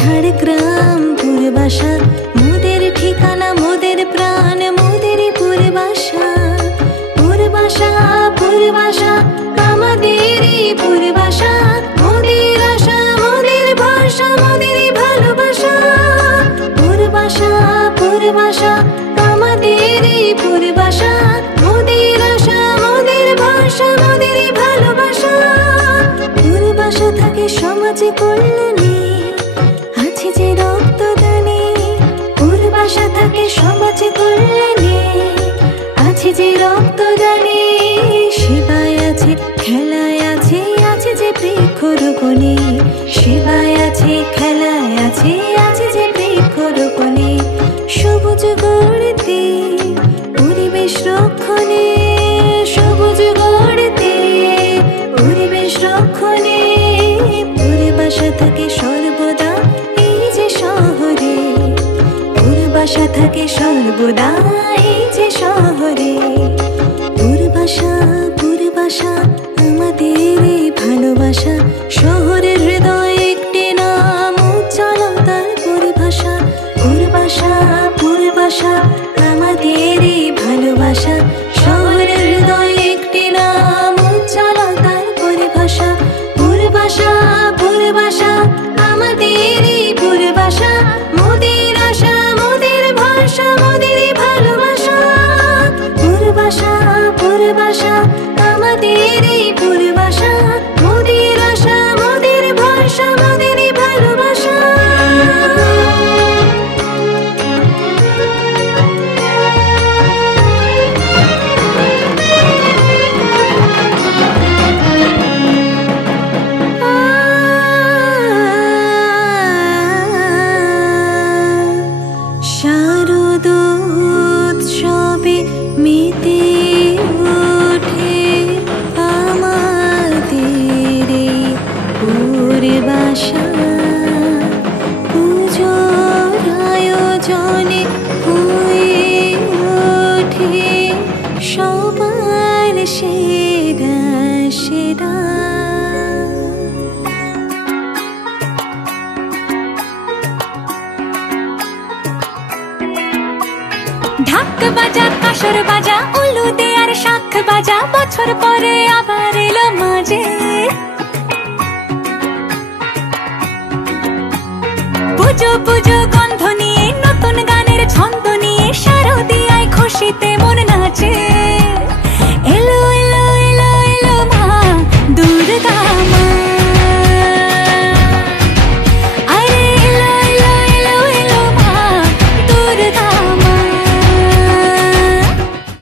ঝাড়গ্রাম পূর্বাশা মোদের ঠিকানা মোদের প্রাণ মোদেরই পূর্বাশা পূর্বাশা পূর্বাশা আমাদেরই পূর্বাশা মোদের আশা মোদের ভাষা মোদেরই ভালোবাসা পূর্বাশা পূর্বাশা আমাদেরই পূর্বাশা মোদের আশা মোদের ভাষা মোদেরই ভালোবাসা পূর্বাশা থাকে সমাজে কল্যাণে আছে যে রক্তদানে পূর্বাশা থাকে সমাজে কল্যাণে আছে যে রক্তদানে সেবায় আছে খেলায় আছে আছে যে বৃক্ষরোপণে সেবায় আছে খেলায় আছে আছে যে বৃক্ষরোপণে সবুজ গড়তে পরিবেশ রক্ষণে সবুজ গড়তে পরিবেশ রক্ষণে পূর্বাশা থাকে সর্বদা এই যে শহরে পূর্বাশা থাকে সর্বদা এই যে শহরে পূর্বাশা পূর্বাশা আমাদের এই ভালোবাসা শহরের হৃদয় একটি নাম উজ্জ্বলতার পরিভাষা পূর্বাশা পূর্বাশা আমাদের এই ভালোবাসা শহরের হৃদয় একটি নাম উজ্জ্বলতার পরিভাষা পূর্বাশা পূর্বাশা আমাদের এই পূর্বাশা মোদের আশা মোদের ভাষা মোদেরই ভালোবাসা পূর্বাশা পূর্বাশা আমাদের এই পূর্বাশা মোদের আশা মোদের ভাষা মোদেরই ভালোবাসা শারদোৎসবে মেতে ওঠে আমাদের এই পূর্বাশা পুজোর আয়োজনে হয়ে ওঠে সবার সেরা সেরা ঢাক বাজা কাসর বাজা উলুদে আর শাঁখ বাজা বছর পরে আবার এলো মাঝে পুজো পুজো গন্ধ নিয়ে নতুন গানের ছন্দ নিয়ে শারদিয়ায় খুশিতে মন নাচে